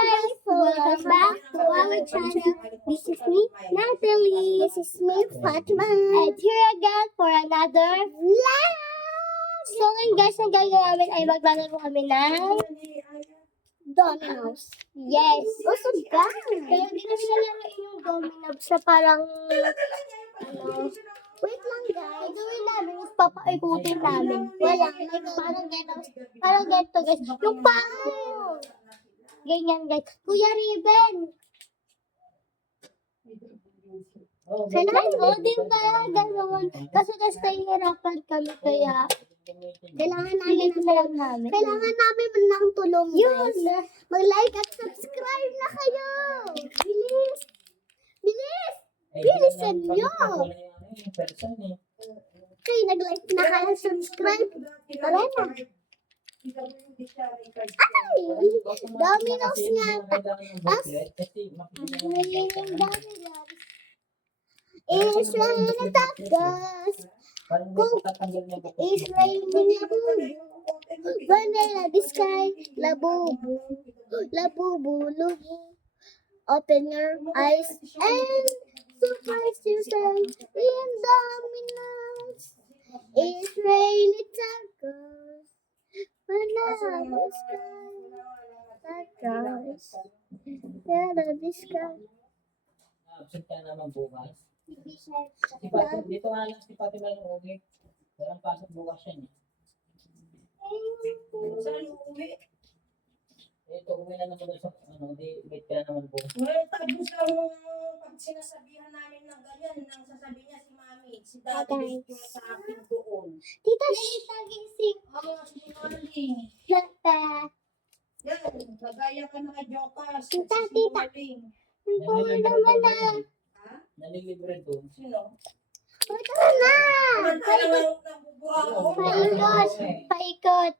guys! Welcome back to our channel. This is me, Natalie. This is me, Fatima. And here again for another vlog! So ngayon guys, ang gagawin namin ay maglalaro kami ng dominoes. Yes! Usog ka! Kaya hindi namin nalaroin yung dominoes na parang wait lang guys. Gawin namin is papaikutin namin. Wala. Like, parang ganito guys. Yung paa! Ganyan guys. Kuya Riven! Kailangan mo din ba gano'n? Kasi guys, nahihirapan kami kaya kailangan namin ng tulong guys. Mag-like at subscribe na kayo! Bilis! Bilis! Bilisan nyo! Okay, nag-like na kayo, subscribe. Tara na. Ay! Dominoes nga. Tapos, is raining tacos. Is raining labubu. Vanilla the sky. Labubu. Labubu. Lubu. Open your eyes and surprise yourself in dominoes. It's raining tacos. Vanilla the sky. Tacos. Vanilla the sky. Absent ka naman bukas. Si Fatima, dito nga lang si Fatima ng uwi. Walang pasok bukas yan eh. Saan uuwi? Ito, uwi na naman sa di late ka na naman bukas. Well, tapos lang pag sinasabihan namin ng ganyan, nang sasabihin niya si Mami, si Daddy, okay, sa akin doon. Tita, gising. Si Marling. Tata. Yan, nagaya ka na kay Jokas. Tita, Si tita. Marling. Ikaw naman na. Ha? Nalilibre doon. Sino? Ikaw na. Paikot. Nabubura ako. Paikot. Paikot.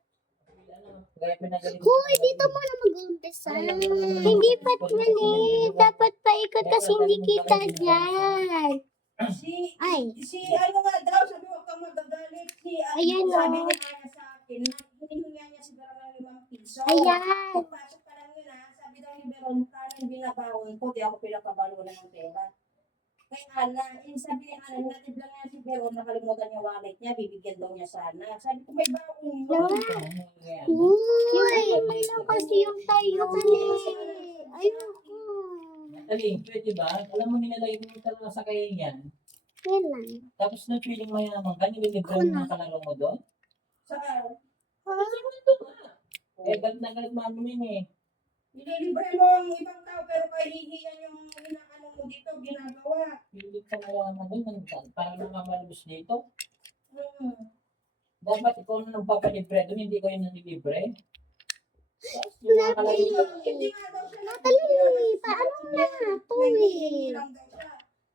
Kaya pinagaling. Hoy, dito mo na mag-umpisa. Hindi pat mali. Dapat paikot kasi hindi kita dyan. Si ano nga daw, sabi mo kang magagalit. Ayan, sabi oh. ni Aya sa akin, hinihinga niya si Veron ng 5 piso. Ayan. Pagpasok pa lang yun sabi daw ni Veron, tanong binabawon ko, di ako pinapabalo na ng pera. Kay Ana, sabi ni Ana, natid lang niya si Veron, nakalimutan yung wallet niya, bibigyan daw niya sana. Sabi ko, may baon yun. Uy, may lang kasi yung tayo. Ayoko. Nataling, pwede ba? Alam mo nilalagay mo talaga sa kaya yan. Yan lang. Tapos nung feeling mayaman ka, nililibre mo ng kalaro mo doon? Saan? Eh, galit na galit mami yun eh. Nililibre mo ang ibang tao, pero kahihiyan yung inaano mo dito, ginagawa. Pilit ka mayaman doon, parang nakamalabos dito. Hmm. Dapat ikaw na nagpapalibre doon, hindi ko yung nanilibre. Tapos yung mga kalaro mo, Hindi nga daw siya Natalie, paano na? Tuwi.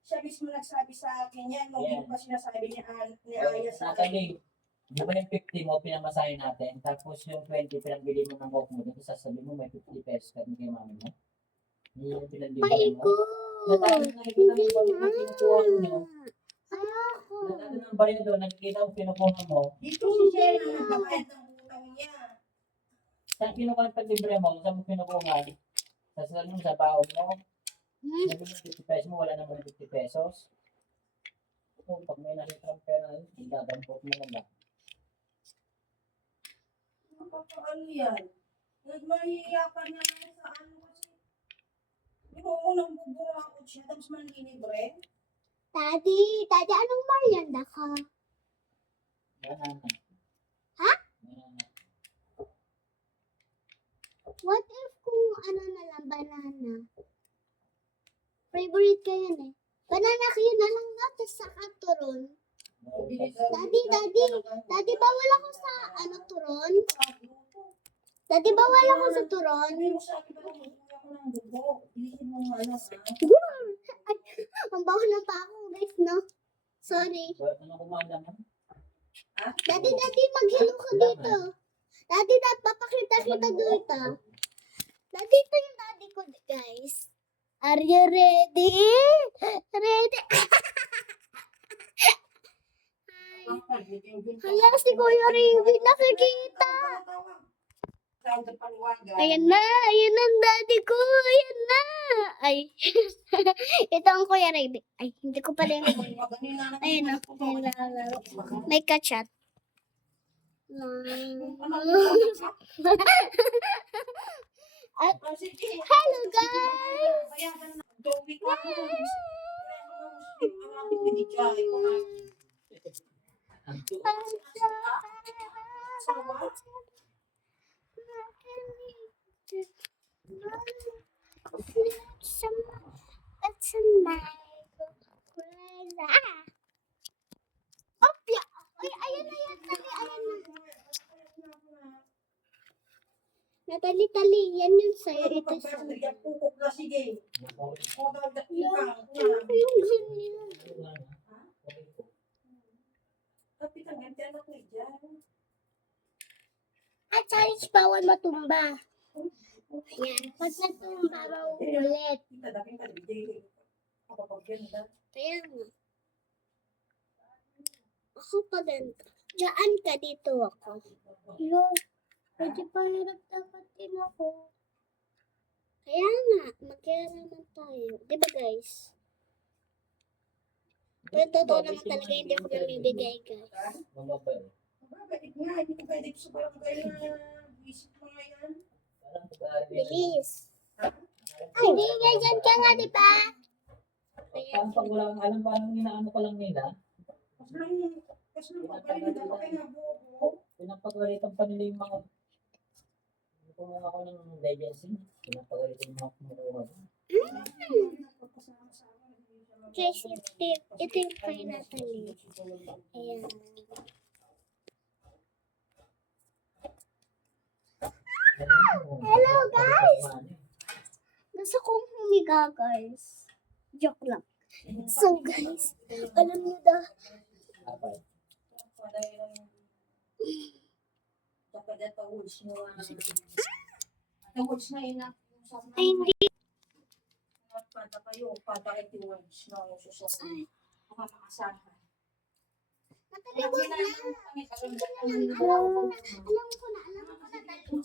Siya mismo nagsabi sa akin yan, nung Yeah. hindi pa sinasabi ni Aya sa akin. Natalie, di ba yung 50 mo pinamasahin natin, tapos yung 20 pinambili mo ng walk mo, dito sasabi mo may 50 pesos ka kay mami mo. Hindi yung pinambili mo. Paikot. Natalie, nakikita mo ba yung kinukuha mo? Ayoko. Natalie ng barya doon, nakikita mo kinukuha mo. Dito si Shena nagbabayad ng utang niya. Saan kinukuha yung paglibre mo? Saan mo kinukuha? Sasabi mo sa baon mo. Sabi mo 50 pesos mo, wala naman 50 pesos. Kung pag may nakitang pera, idadampot mo na ba? Ano yan? Nagmahiyapan na lang sa ano kasi. Di ba unang bubura ako siya, tapos manlilibre? Daddy, anong Marianda ka? Banana. Ha? Banana. What if kung ano na lang, banana? Favorite ko yan eh. Banana kayo na lang natin sa turon. Daddy, bawal ako sa turon? Daddy, bawal ako sa turon? Sabi mo sa akin, pero magbubuya ko ng dugo. Bilihin mo nga lang, Ay, ang baho na pa ako guys, no? Sorry. Ano kumanda mo? Daddy, maghilo ka dito. Daddy, papakita kita dito. Daddy, ito yung daddy ko, guys. Are you ready? Ready? Hala, si Kuya Riven nakikita. Ayan na ang daddy ate ko, ayan na. Ay, ito ang Kuya Ray. Ay, hindi ko pala yung... Ayun na, may kachat. At, hello guys! Opya! Ay, ayan na yan, tali, ayan na. Natali-tali, yan yun sa'yo. Ito sa'yo. Yung ganyan. At challenge bawal matumba. Ayan. Pag natumba, mauulit. Kaya nga. Ako pa ganito. Diyan ka dito ako. Yo, pwede pa hirap dapat din ako. Kaya nga, magkiraman tayo. Di ba guys? Pero totoo naman talaga hindi ako namibigay guys. Mababay. Parang pag-aaral. Bilis. Ay, di nga dyan ka nga, di ba? Parang pag wala kang alam, parang inaano ka lang nila. Pinapagalitan pa nila yung mga kumuha ako ng legacy. Pinapagalitan yung mga kumuha. Guys, ito yung kay Natalie. Ayan. Hello, guys! Gusto kong humiga, guys. Joke lang. So, guys, alam niyo daw, ay hindi. Pada kayo, pada ito words na susunod. Makakasahan. Natalie, wag na. Alam Alam ko na.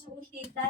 sa utita.